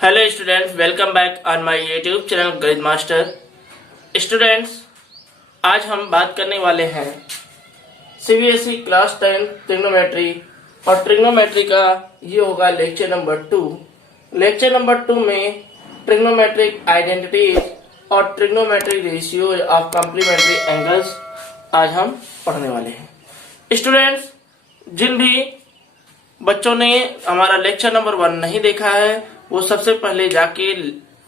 Hello students, welcome back on my YouTube channel गणित master. Students, आज हम बात करने वाले हैं सीबीएसई क्लास 10 ट्रिग्नोमेट्री और ट्रिग्नोमेट्री का ये होगा लेक्चर नंबर 2। लेक्चर नंबर 2 में ट्रिग्नोमेट्रिक आइडेंटिटीज और trigonometric ratio of complementary angles आज हम पढ़ने वाले हैं। स्टूडेंट्स, जिन भी बच्चों ने हमारा लेक्चर नंबर 1 नहीं देखा है वो सबसे पहले जाके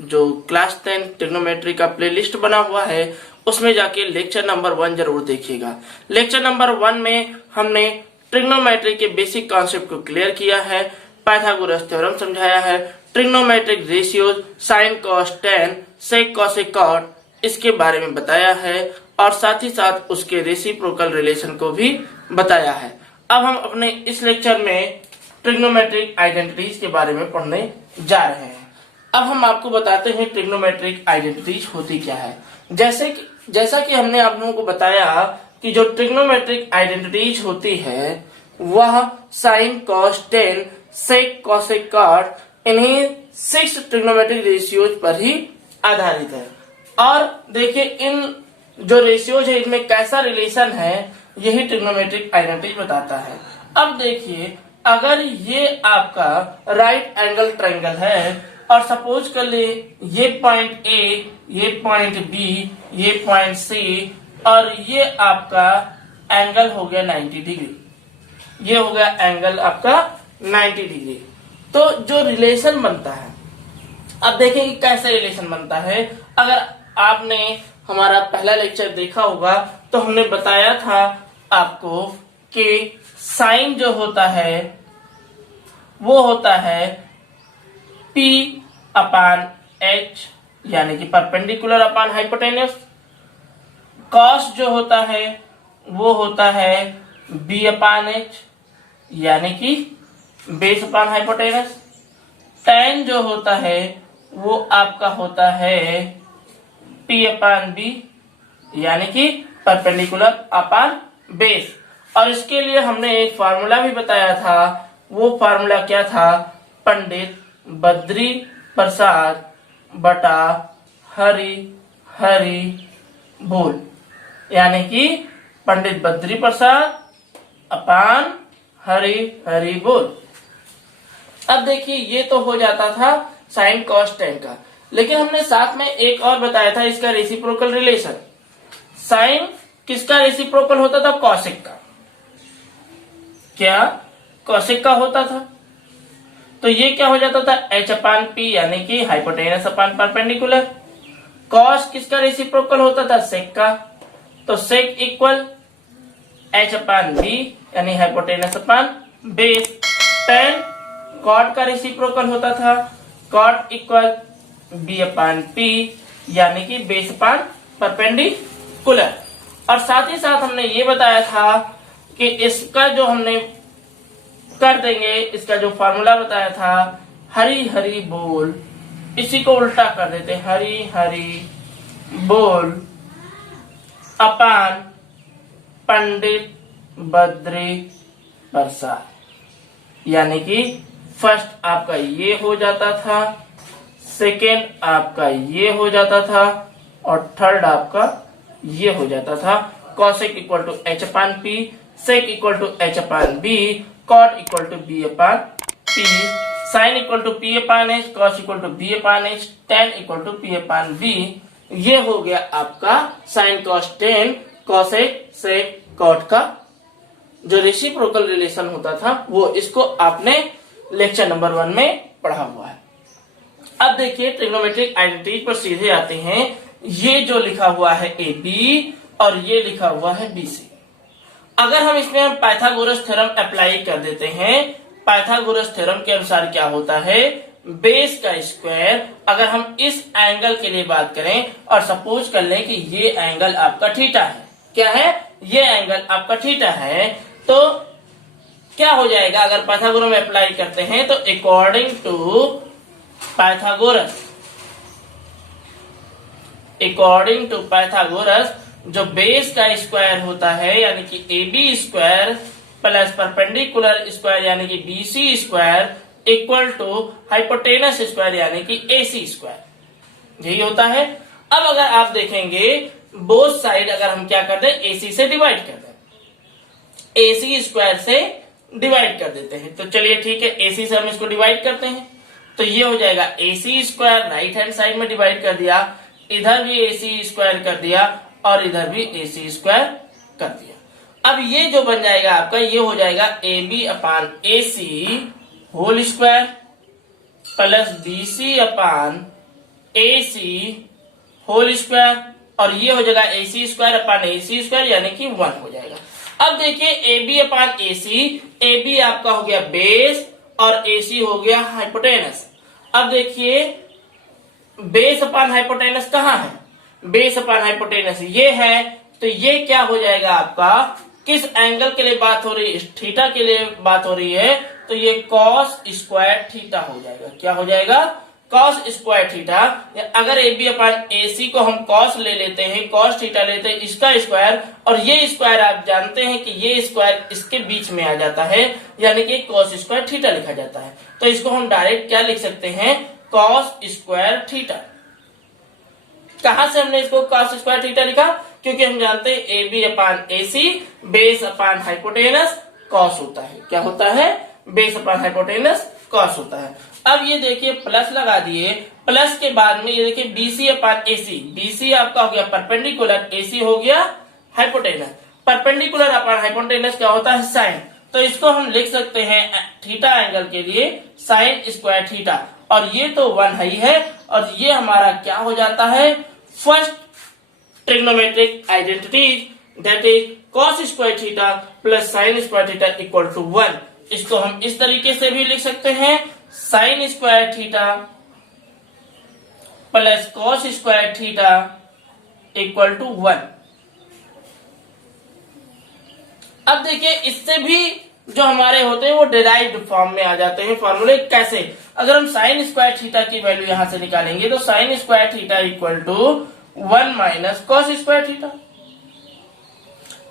जो क्लास 10 ट्रिग्नोमेट्री का प्लेलिस्ट बना हुआ है उसमें जाके लेक्चर नंबर 1 जरूर देखिएगा। लेक्चर नंबर 1 में हमने ट्रिग्नोमेट्री के बेसिक कॉन्सेप्ट को क्लियर किया है, पाइथागोरस थ्योरम समझाया है, trigonometric ratios, sine cos tan, sec cosec cot इसके बारे में बताया है और साथ ही साथ उसके रेसिप्रोकल रिलेशन को भी बताया है। अब हम अपने इस लेक्चर में ट्रिग्नोमेट्रिक आइडेंटिटीज के बारे में पढ़ने जा रहे हैं। अब हम आपको बताते हैं ट्रिग्नोमेट्रिक आइडेंटिटीज होती क्या है। जैसा कि हमने आप लोगों को बताया कि जो ट्रिग्नोमेट्रिक आइडेंटिटीज होती है वह sine cos tan, sec cosec cot इन्हीं 6 ट्रिग्नोमेट्रिक रेशियोज पर ही आधारित है। और देखिए इन जो रेशियोज है इनमें कैसा रिलेशन है यही ट्रिग्नोमेट्रिक आइडेंटिटी बताता है। अब देखिए, अगर ये आपका राइट एंगल ट्रायंगल है और सपोज कर ले ये पॉइंट ए, ये पॉइंट बी, ये पॉइंट सी और ये आपका एंगल हो गया 90 डिग्री, ये हो गया एंगल आपका 90 डिग्री। तो जो रिलेशन बनता है, अब देखेंगे कैसे रिलेशन बनता है। अगर आपने हमारा पहला लेक्चर देखा होगा तो हमने बताया था आपको कि साइन जो होता है वो होता है P अपान H यानी कि परपेंडिकुलर अपान हाइपोटेन्यूस। कॉस जो होता है वो होता है B अपान H यानी कि बेस अपान हाइपोटेन्यूस। tan जो होता है वो आपका होता है P अपान B यानी कि परपेंडिकुलर अपान बेस। और इसके लिए हमने एक फार्मूला भी बताया था, वो फार्मूला क्या था, पंडित बद्री प्रसाद बटा हरि हरि बोल, यानी कि पंडित बद्री प्रसाद अपान हरि हरि बोल। अब देखिए ये तो हो जाता था साइन कॉस टेन का, लेकिन हमने साथ में एक और बताया था इसका रेसिप्रोकल रिलेशन। साइन किसका रेसिप्रोकल होता था? कॉसेक का। क्या कॉसेक का होता था? तो ये क्या हो जाता था? H अपान P यानी कि हाइपोटेनस अपान परपेंडिकुलर। कॉस किसका रेसिप्रोकल होता था? सेक का। तो sec equal H upon B यानी hypotenuse upon base. Tan cot का रेसिप्रोकल होता था, cot equal B upon P यानी कि बेस अपान परपेंडिकुलर। और साथ ही साथ हमने ये बताया था कि इसका जो हमने कर देंगे, इसका जो फॉर्मूला बताया था हरि हरि बोल, इसी को उल्टा कर देते हरि हरि बोल अपान पंडित बद्री प्रसाद, यानी कि फर्स्ट आपका ये हो जाता था, सेकेंड आपका ये हो जाता था और थर्ड आपका ये हो जाता था। Cosec equal to H upon P, sec equal to H upon B, cot equal to B upon P, sine equal to P upon H, cos equal to B upon H, tan equal to P upon B। ये हो गया आपका sine cos tan cosec sec cot का जो reciprocal relation होता था वो, इसको आपने लेक्चर नंबर 1 में पढ़ा हुआ है। अब देखिए ट्रिग्नोमेट्रिक आइडेंटिटी पर सीधे आते हैं। ये जो लिखा हुआ है AB और ये लिखा हुआ है BC, अगर हम इसमें हम पाइथागोरस थ्योरम अप्लाई कर देते हैं, पाइथागोरस थ्योरम के अनुसार क्या होता है, बेस का स्क्वायर, अगर हम इस एंगल के लिए बात करें और सपोज कर लें कि ये एंगल आपका थीटा है, क्या है, ये एंगल आपका थीटा है, तो क्या हो जाएगा अगर पाइथागोरस में अप्लाई करते हैं तो अकॉर्डिंग टू पाइथागोरस जो बेस का स्क्वायर होता है यानी कि AB square plus perpendicular square यानी कि BC square equal to hypotenuse square यानी कि AC स्क्वायर, यही होता है। अब अगर आप देखेंगे बोथ साइड अगर हम क्या कर दें, AC से डिवाइड कर दें, AC स्क्वायर से डिवाइड कर देते हैं। तो चलिए ठीक है, AC से हम इसको डिवाइड करते हैं, तो ये हो जाएगा AC square, right hand side में डिवाइड कर दिया, इधर भी AC स्क्वायर कर दिया और इधर भी AC स्क्वायर कर दिया। अब ये जो बन जाएगा आपका, ये हो जाएगा AB upon AC whole square plus BC upon AC whole square, और ये हो जाएगा AC square upon AC square यानी कि 1 हो जाएगा। अब देखिए AB अपान AC, AB आपका हो गया बेस और AC हो गया हाइपोटेनस। अब देखिए बेस अपान हाइपोटेनस कहाँ है, बेस अपान हाइपोटेनस ये है, तो ये क्या हो जाएगा आपका, किस एंगल के लिए बात हो रही है, थीटा के लिए बात हो रही है, तो ये कॉस स्क्वायर थीटा हो जाएगा। क्या हो जाएगा, कॉस स्क्वायर थीटा। अगर AB अपान AC को हम कॉस ले लेते हैं, कॉस थीटा लेते हैं, इसका स्क्वायर, और ये स्क्वायर आप जानते हैं कि ये स्क्वायर इसके बीच में आ जाता है, यानी कि कॉस स्क्वायर थीटा लिखा जाता है। तो इसको हम डायरेक्ट क्या लिख सकते हैं, कॉस स्क्वायर थीटा। कहां से हमने इसको कॉस स्क्वायर थीटा लिखा, क्योंकि हम जानते हैं AB upon AC base upon hypotenuse cos होता है। क्या होता है, बेस अपान हाइपोटेनस कॉस होता है। अब ये देखिए प्लस लगा दिए, प्लस के बाद में ये देखिए BC अपान AC, BC आपका हो गया परपेंडिकुलर, AC हो गया हाइपोटेनस। परपेंडिकुलर अपान हाइपोटेनस क्या होता है, साइन। तो इसको हम लिख सकते हैं थीटा एंगल के लिए साइन स्क्वायर थीटा, और ये तो 1 ही है, और ये हमारा क्या हो जाता है, first trigonometric identity, that is cos square theta plus sine square theta equal to 1। इसको हम इस तरीके से भी लिख सकते हैं, sine square theta plus cos square theta equal to 1। अब देखिए इससे भी जो हमारे होते हैं वो डिराइव्ड फॉर्म में आ जाते हैं फॉर्मूले। कैसे, अगर हम साइन स्क्वायर थीटा की वैल्यू यहां से निकालेंगे तो sine square theta equal to 1 minus cos square theta.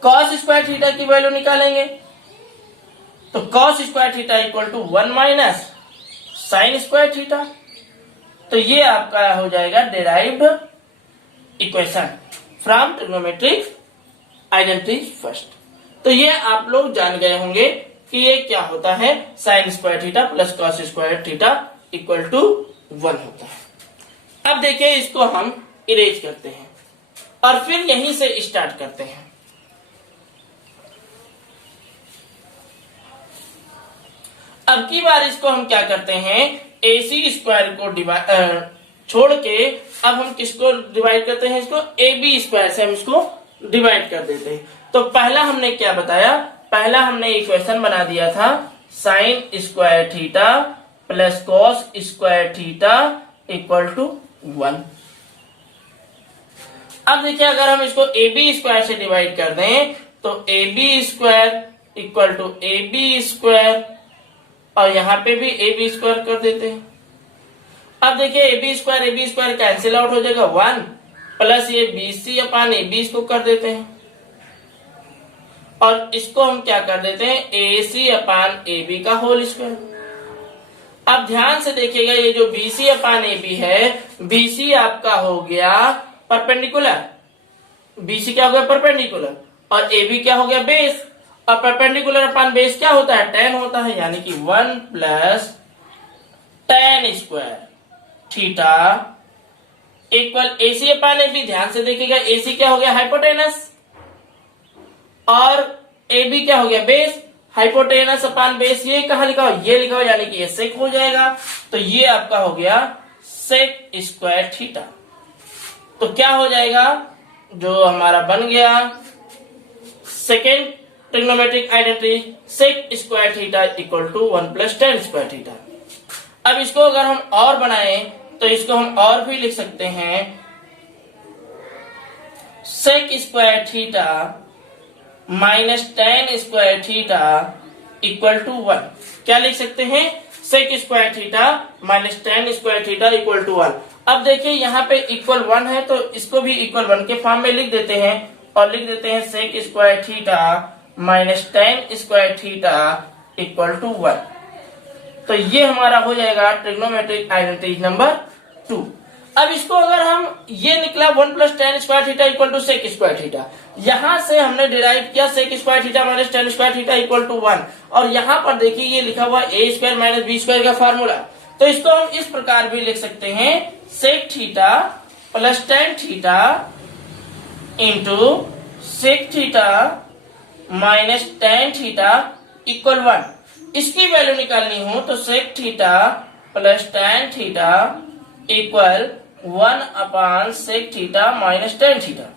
Cos square theta की वैल्यू निकालेंगे तो cos square theta equal to 1 minus sine square theta. तो ये आपका हो जाएगा derived equation from trigonometric identity first. तो ये आप लोग जान गए होंगे कि ये क्या होता है, sine square theta plus cos square theta equal to 1 होता है। अब देखिए इसको हम इरेज करते हैं और फिर यहीं से स्टार्ट करते हैं। अब की बार इसको हम क्या करते हैं, AC स्क्वायर को छोड़ के अब हम किसको डिवाइड करते हैं, इसको AB स्क्वायर से हम इसको डिवाइड कर देते हैं। तो पहला हमने क्या बताया, पहला हमने इक्वेशन बना दिया था sine square theta plus cos square theta equal to 1। अब देखिए अगर हम इसको AB स्क्वायर से डिवाइड कर दें तो AB square equal to AB square, और यहां पे भी AB स्क्वायर कर देते हैं। अब देखिए AB स्क्वायर कैंसिल आउट हो जाएगा 1 प्लस ये BC अपान AB इसको कर देते हैं, और इसको हम क्या कर देते हैं AC अपान AB का होल स्क्वायर। अब ध्यान से देखिएगा ये जो BC अपान AB है, BC आपका हो गया परपेंडिकुलर, BC क्या हो गया परपेंडिकुलर, और AB क्या हो गया बेस, और परपेंडिकुलर अपान बेस क्या होता है, tan होता है, यानी कि 1 plus tan square theta equal AC अपान AB। ध्यान से देखिएगा AC क्या हो गया हाइपोटेनस, और AB क्या हो गया बेस, हाइपोटेनस अपान बेस ये कहा लिखा हो, ये लिखा हो, यानी कि ये सेक हो जाएगा। तो ये आपका हो गया सेक स्क्वायर थीटा। तो क्या हो जाएगा, जो हमारा बन गया second trigonometric identity sec square theta equal to 1 plus tan square theta. अब इसको अगर हम और बनाएं तो इसको हम और भी लिख सकते हैं sec square theta minus tan square theta equal to 1। क्या लिख सकते हैं, sec square theta minus tan square theta equal to 1। अब देखिए यहाँ पे इक्वल 1 है तो इसको भी इक्वल 1 के फॉर्म में लिख देते हैं, और लिख देते हैं sec square theta minus tan square theta equal to 1। तो ये हमारा हो जाएगा ट्रिग्नोमेट्रिक आइडेंटिटी नंबर 2। अब इसको अगर हम ये निकला 1 + tan square theta equal to sec square theta, यहां से हमने डिराइव किया sec square theta minus tan square theta equal to 1, और यहां पर देखिए ये लिखा हुआ a square minus b square का फार्मूला। तो इसको हम इस प्रकार भी लिख सकते हैं sec theta plus tan theta into sec theta minus tan theta equal 1। इसकी वैल्यू निकालनी हो तो sec theta plus tan theta equal 1 sec theta minus tan theta.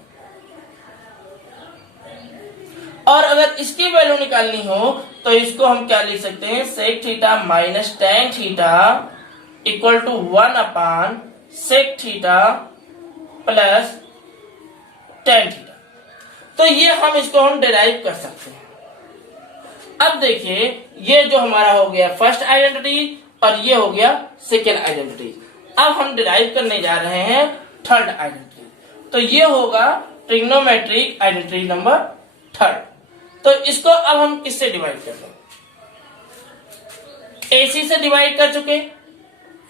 और अगर इसकी वैल्यू निकालनी हो तो इसको हम क्या लिख सकते हैं sec theta minus tan theta equal to 1 sec theta plus tan theta. तो ये हम इसको हम डिराइव कर सकते हैं। अब देखिए ये जो हमारा हो गया फर्स्ट आइडेंटिटी और ये हो गया सेकेंड आइडेंटिटी। अब हम डिराइव करने जा रहे हैं थर्ड आइडेंटिटी। तो ये होगा ट्रिग्नोमेट्रिक आइडेंटिटी नंबर 3। तो इसको अब हम किससे डिवाइड कर दें? AC से डिवाइड कर चुके,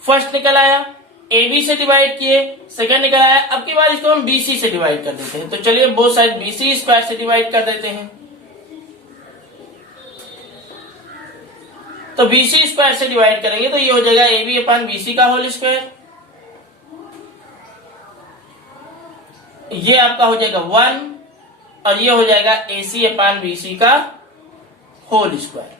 फर्स्ट निकल आया, AB से डिवाइड किए, सेकंड निकल आया। अब की बार इसको हम BC से डिवाइड कर देते हैं। तो चलिए बोथ साइड BC स्क्वायर से डिवाइड कर देते हैं। तो BC स्क्वायर से डिवाइड करेंगे तो ये हो जाएगा AB/BC का होल स्क्वायर। ये आपका हो जाएगा 1 और ये हो जाएगा AC/BC का होल स्क्वायर।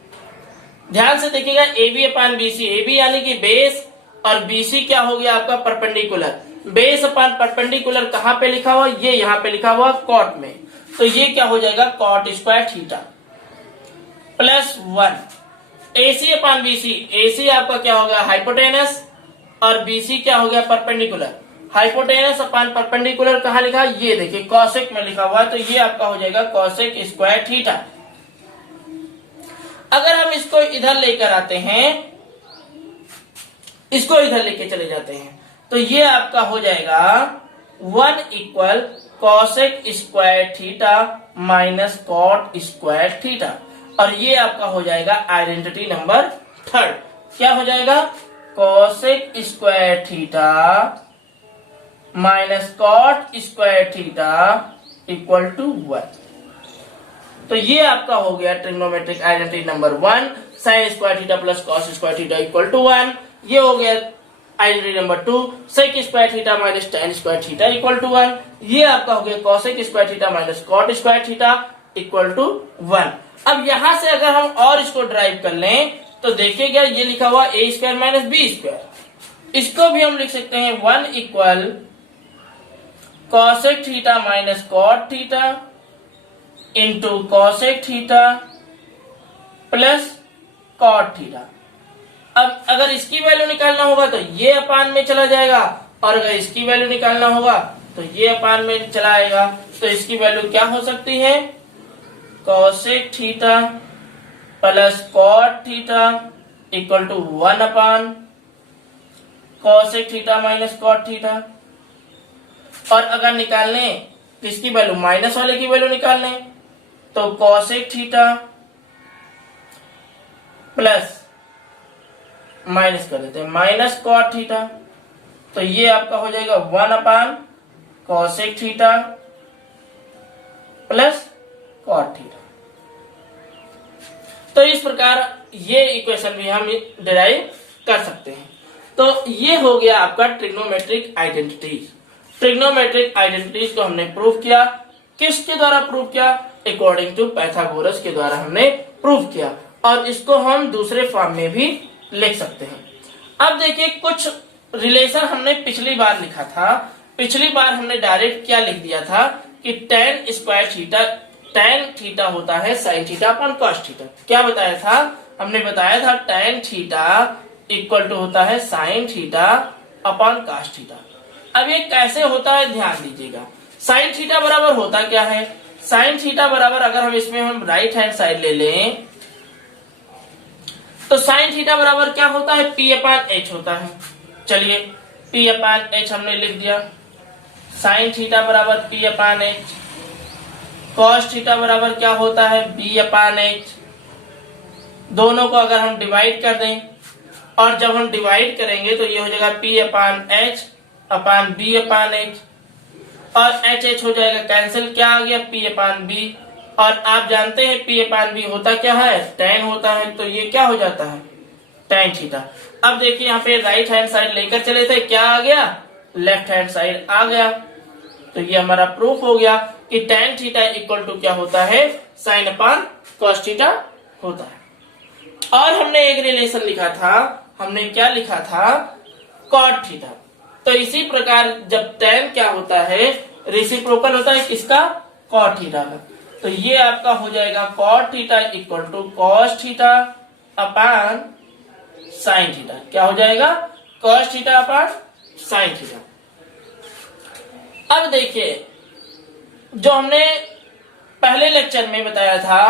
ध्यान से देखिएगा AB/BC, AB यानी कि बेस और BC क्या हो गया आपका परपेंडिकुलर। बेस अपन परपेंडिकुलर कहां पे लिखा हुआ? ये यहां पे लिखा हुआ कॉट में। तो ये क्या हो जाएगा cot square theta plus 1 AC/BC। AC आपका क्या हो गया हाइपोटेनस और BC क्या हो गया परपेंडिकुलर। हाइपोटेनस अपन परपेंडिकुलर कहां लिखा? ये देखिए कॉसेक में लिखा हुआ है। तो ये आपका हो जाएगा कॉसेक स्क्वायर थीटा। अगर हम इसको इधर लेकर आते हैं, इसको इधर लेके चले जाते हैं, तो ये आपका हो जाएगा 1 equal cosec square theta minus cot square theta. और ये आपका हो जाएगा आइडेंटिटी नंबर 3। क्या हो जाएगा cosec square theta minus cot square theta equal to 1। तो ये आपका हो गया trigonometric identity number 1 sine square theta plus cos square theta equal to 1। ये हो गया identity number 2 sec square theta minus tan square theta equal to 1। ये आपका हो गया cosec square theta minus cot square theta equal to 1। अब यहां से अगर हम और इसको ड्राइव कर लें तो देखिएगा ये लिखा हुआ a square minus b square. इसको भी हम लिख सकते हैं 1 equal cosec theta minus cot theta into cosec theta plus cot theta. अब अगर इसकी वैल्यू निकालना होगा तो ये अपान में चला जाएगा, और अगर इसकी वैल्यू निकालना होगा तो ये अपान में चला आएगा। तो इसकी वैल्यू क्या हो सकती है cosec theta plus cot theta equal to 1 upon cosec theta minus cot theta. और अगर निकालने किसकी वैल्यू माइनस वाले की वैल्यू निकालने तो कॉसेक थीटा प्लस माइनस कर देते हैं माइनस कॉट थीटा। तो ये आपका हो जाएगा 1 upon cosec theta plus cot theta. तो इस प्रकार ये इक्वेशन भी हम डिराइव कर सकते हैं। तो ये हो गया आपका ट्रिग्नोमेट्रिक आइडेंटिटीज। ट्रिग्नोमेट्रिक आइडेंटिटीज को हमने प्रूव किया। किसके द्वारा प्रूव किया? अकॉर्डिंग टू पाइथागोरस के द्वारा हमने प्रूव किया, और इसको हम दूसरे फॉर्म में भी लिख सकते हैं। अब देखिए कुछ रिलेशन हमने पिछली बार लिखा था। पिछली बार हमने डायरेक्ट क्या लिख दिया था कि tan square theta tan theta होता है साइन थीटा अपन कॉस थीटा। क्या बताया था? हमने बताया था tan थीटा इक्वल टू होता है साइन थीटा अपन कॉस थीटा। अब ये कैसे होता है ध्यान दीजिएगा। साइन थीटा बराबर होता क्या है? साइन थीटा बराबर अगर हम इसमें हम राइट हैंड साइड ले लें तो साइन थीटा बराबर क्या होता है P/H होता है। चलिए P/H हमने लिख दिया। साइन थीटा बराबर P/H। कॉस थीटा बराबर क्या होता है B/H। दोनों को अगर हम डिवाइड कर दें और जब हम डिवाइड करेंगे तो ये हो जाएगा P upon H upon B upon H, और H हो जाएगा कैंसिल, क्या आ गया P अपान B। और आप जानते हैं P अपान B होता क्या है, tan होता है, तो ये क्या हो जाता है tan थीटा। अब देखिए यहाँ पे राइट हैंड साइड लेकर चले थे, क्या आ गया लेफ्ट हैंड साइड आ गया, तो ये हमारा प्रूफ हो गया कि tan थीटा इक्वल टू क्या होता है sin अपान cos थीटा होता है। और हमने एक रिलेशन लिखा था, हमने क्या लिखा था cot थीटा। तो इसी प्रकार जब tan क्या होता है रेसिप्रोकल होता है किसका, cot थीटा का, तो ये आपका हो जाएगा cot theta equal to cos theta upon sin theta. क्या हो जाएगा cos theta upon sin theta. अब देखिए जो हमने पहले लेक्चर में बताया था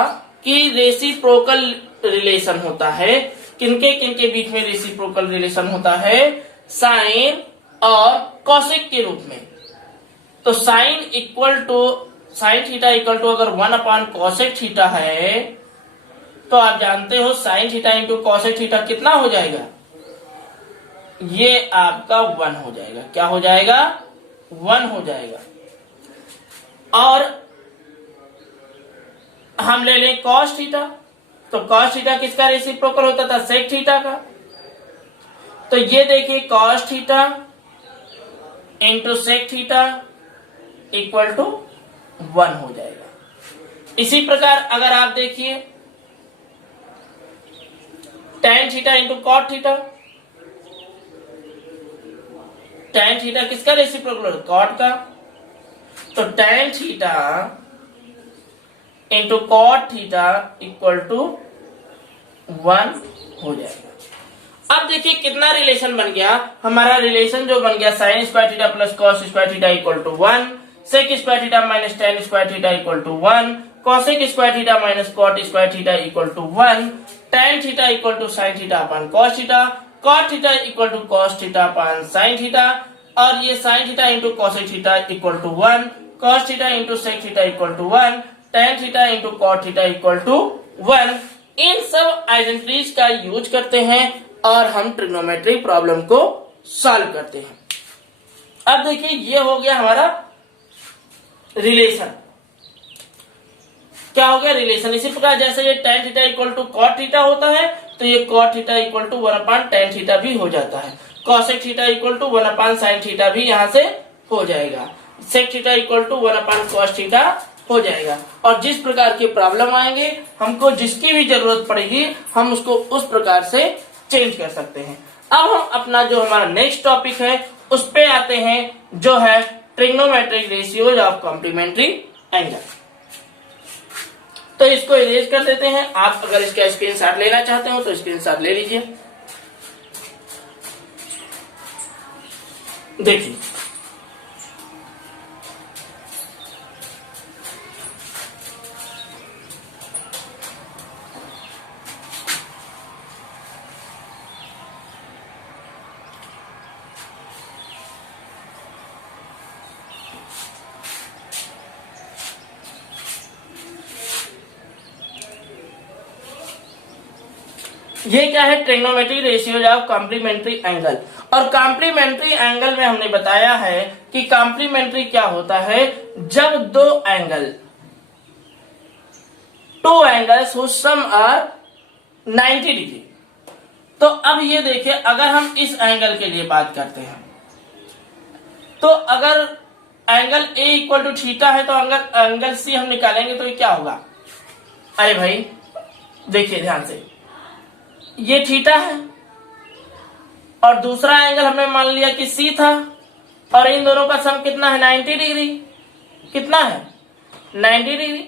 कि रेसिप्रोकल रिलेशन होता है, किनके किनके बीच में रेसिप्रोकल रिलेशन होता है, साइन और कॉसेक के रूप में। तो साइन थीटा इक्वल टू अगर 1 अपान कॉसेक थीटा है तो आप जानते हो sign theta into cosec theta कितना हो जाएगा, ये आपका 1 हो जाएगा। क्या हो जाएगा 1 हो जाएगा। और हम ले लें cos थीटा, तो cos थीटा किसका रेसिप्रोकल होता था, sec थीटा का। तो ये देखिए cos theta into sec theta equal to 1 हो जाएगा। इसी प्रकार अगर आप देखिए tan theta into cot theta, tan theta किसका रेसिप्रोकल होता है, cot का, तो tan theta into cot theta equal to 1 हो जाएगा। अब देखिए कितना रिलेशन बन गया, हमारा रिलेशन जो बन गया sine square theta plus cos square theta equal to 1, sec square theta minus tan square theta equal to 1, cosec square theta minus cot square theta equal to 1, tan theta equal to sine theta upon cos theta, cot theta equal to cos theta upon sine theta, और ये sine theta into cosec theta equal to 1, cos theta into sec theta equal to 1, tan theta into cot theta equal to 1। इन सब identities का use करते हैं और हम trigonometry problem को सॉल्व करते हैं। अब देखिए ये हो गया हमारा रिलेशन, क्या हो गया रिलेशन। इसी प्रकार जैसे ये tan theta equal to cot theta होता है तो ये cot theta equal to 1 upon tan theta भी हो जाता है, cosec theta equal to 1 upon sine theta भी यहां से हो जाएगा, sec theta equal to 1 upon cos theta हो जाएगा। और जिस प्रकार की प्रॉब्लम आएंगे हमको जिसकी भी जरूरत पड़ेगी हम उसको उस प्रकार से चेंज कर सकते हैं। अब हम अपना जो हमारा नेक्स्ट टॉपिक है उस पे आते हैं, जो है trigonometric ratios of complementary angle. तो इसको इरेज कर देते हैं। आप अगर इसका स्क्रीनशॉट लेना चाहते हो तो स्क्रीनशॉट ले लीजिए। देखिए ये क्या है, trigonometric ratios of complementary angle. और कॉम्प्लीमेंट्री एंगल में हमने बताया है कि कॉम्प्लीमेंट्री क्या होता है, जब two angles whose sum are 90 degree. तो अब ये देखिए अगर हम इस एंगल के लिए बात करते हैं तो अगर angle A equal to theta है तो एंगल सी हम निकालेंगे तो ये क्या होगा। अरे भाई देखिए ध्यान से, ये थीटा है और दूसरा एंगल हमने मान लिया कि सी था और इन दोनों का सम कितना है 90 डिग्री। कितना है 90 डिग्री।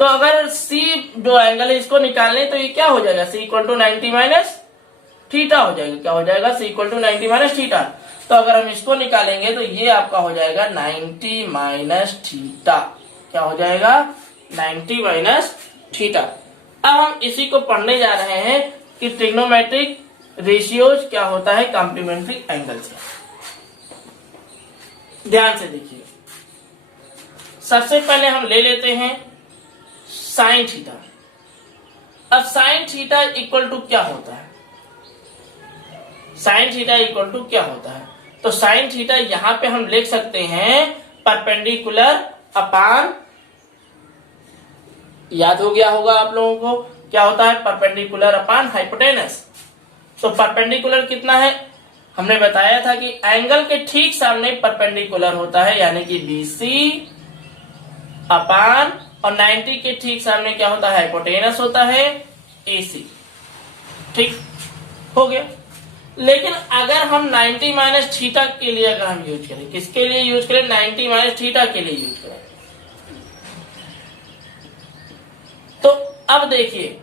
तो अगर सी जो एंगल है इसको निकालने तो ये क्या हो जाएगा, सी इक्वल टू 90 माइनस थीटा हो जाएगा। क्या हो जाएगा, सी इक्वल टू 90 माइनस थीटा। तो अगर हम इसको निकालेंगे तो ये आपका हो जाएगा 90 माइनस थीटा। क्या हो जाएगा 90 माइनस थीटा। अब हम इसी को पढ़ने जा रहे हैं कि ट्रिग्नोमेट्रिक रेशियोज क्या होता है कॉम्प्लीमेंट्री एंगल से। ध्यान से देखिए, सबसे पहले हम ले लेते हैं साइन थीटा। अब साइन थीटा इक्वल टू क्या होता है, साइन थीटा इक्वल टू क्या होता है? तो साइन थीटा यहां पे हम लिख सकते हैं परपेंडिकुलर अपान, याद हो गया होगा आप लोगों को क्या होता है? परपेंडिकुलर अपान हाइपोटेनस। तो परपेंडिकुलर कितना है? हमने बताया था कि एंगल के ठीक सामने परपेंडिकुलर होता है, यानी कि BC अपान, और 90 के ठीक सामने क्या होता है? हाइपोटेनस होता है AC। ठीक हो गया। लेकिन अगर हम 90 माइनस थीटा के लिए अगर हम यूज करें, किसके लिए यूज करें? 90 माइनस थीटा के लिए यूज करें। तो अब देखिए,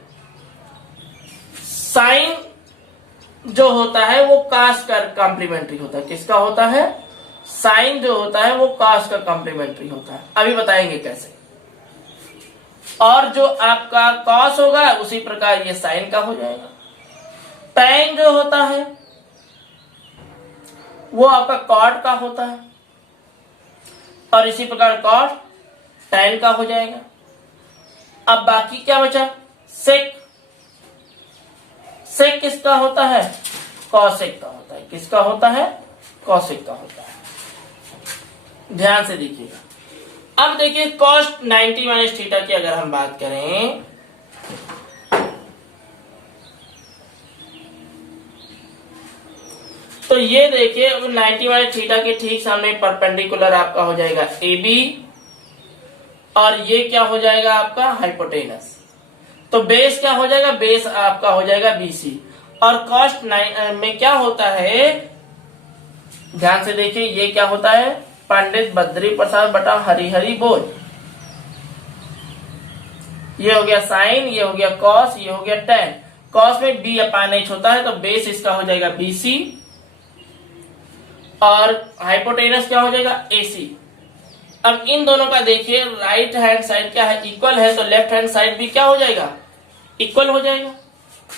साइन जो होता है वो कास का कॉम्प्लीमेंट्री होता है। किसका होता है? साइन जो होता है वो कास का कॉम्प्लीमेंट्री होता है। अभी बताएंगे कैसे। और जो आपका कॉस होगा उसी प्रकार ये साइन का हो जाएगा। टैन जो होता है वो आपका कॉट का होता है, और इसी प्रकार कॉट टैन का हो जाएगा। अब बाकी क्या बचा? सेक। सेक किसका होता है? कॉसेक का होता है। किसका होता है? कॉसेक का होता है। ध्यान से देखिएगा। अब देखिए कॉस 90 माइनस थीटा की अगर हम बात करें, तो ये देखिए 90 माइनस थीटा के ठीक सामने परपेंडिकुलर आपका हो जाएगा AB, और ये क्या हो जाएगा आपका? हाइपोटेनस। तो बेस क्या हो जाएगा? बेस आपका हो जाएगा BC। और कॉस्ट में क्या होता है? ध्यान से देखिए, ये क्या होता है? पंडित बद्री प्रसाद बटा हरिहरि बोल। ये हो गया साइन, ये हो गया कॉस, ये हो गया टैन। कॉस में B अपान H होता है, तो बेस इसका हो जाएगा BC, और हाइपोटेनस क्या हो जाएगा? AC। अब इन दोनों का देखिए, राइट हैंड साइड क्या है? इक्वल है, तो लेफ्ट हैंड साइड भी क्या हो जाएगा? इक्वल हो जाएगा।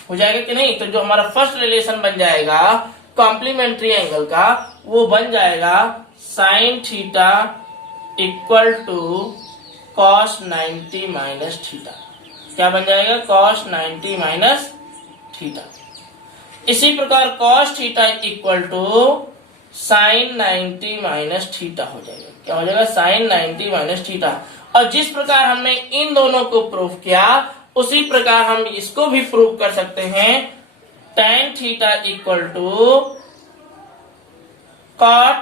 हो जाएगा कि नहीं? तो जो हमारा फर्स्ट रिलेशन बन जाएगा कॉम्प्लीमेंट्री एंगल का, वो बन जाएगा sine theta equal to cos 90 minus theta. क्या बन जाएगा? Cos 90 minus theta. इसी प्रकार cos theta equal to sine 90 minus theta हो जाएगा। क्या हो जाएगा? Sine 90 minus theta. और जिस प्रकार हमने इन दोनों को प्रूव किया, उसी प्रकार हम इसको भी प्रूव कर सकते हैं। tan theta equal to cot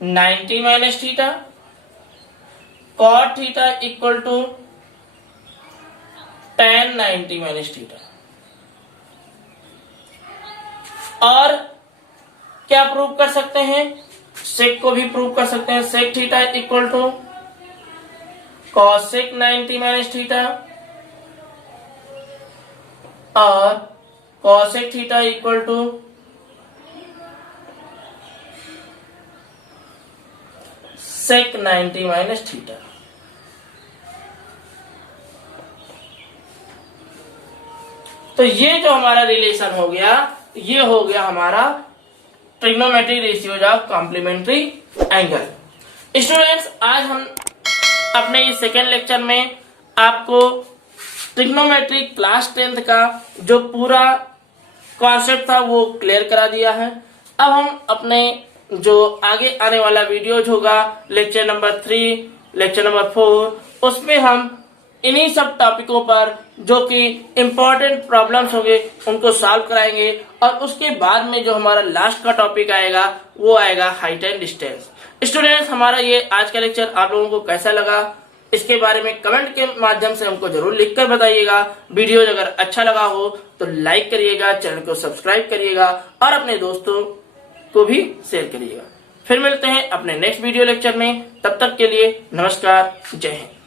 90 minus theta, cot theta equal to tan 90 minus theta. और क्या प्रूव कर सकते हैं? सेक को भी प्रूव कर सकते हैं। Sec theta equal to cosec 90 minus theta, और cosec theta equal to sec 90 minus theta. तो ये जो हमारा रिलेशन हो गया, ये हो गया हमारा trigonometric ratios of complementary angle. Students, आज हम अपने इस सेकेंड लेक्चर में आपको ट्रिग्नोमेट्री क्लास 10th का जो पूरा कॉन्सेप्ट था वो क्लियर करा दिया है। अब हम अपने जो आगे आने वाला वीडियोज होगा, लेक्चर नंबर 3, लेक्चर नंबर 4, उसमें हम इन्हीं सब टॉपिकों पर जो कि इम्पोर्टेंट प्रॉब्लम्स होंगे उनको सॉल्व कराएंगे। और उसके बाद में जो हमारा लास्ट का टॉपिक आएगा वो आएगा हाइट एंड डिस्टेंस। स्टूडेंट्स, हमारा ये आज का लेक्चर आप लोगों को कैसा लगा, इसके बारे में कमेंट के माध्यम से हमको जरूर लिखकर बताइएगा। वीडियो अगर अच्छा लगा हो तो लाइक करिएगा, चैनल को सब्सक्राइब करिएगा, और अपने दोस्तों को भी शेयर करिएगा। फिर मिलते हैं अपने नेक्स्ट वीडियो लेक्चर में। तब तक के लिए नमस्कार, जय हिंद।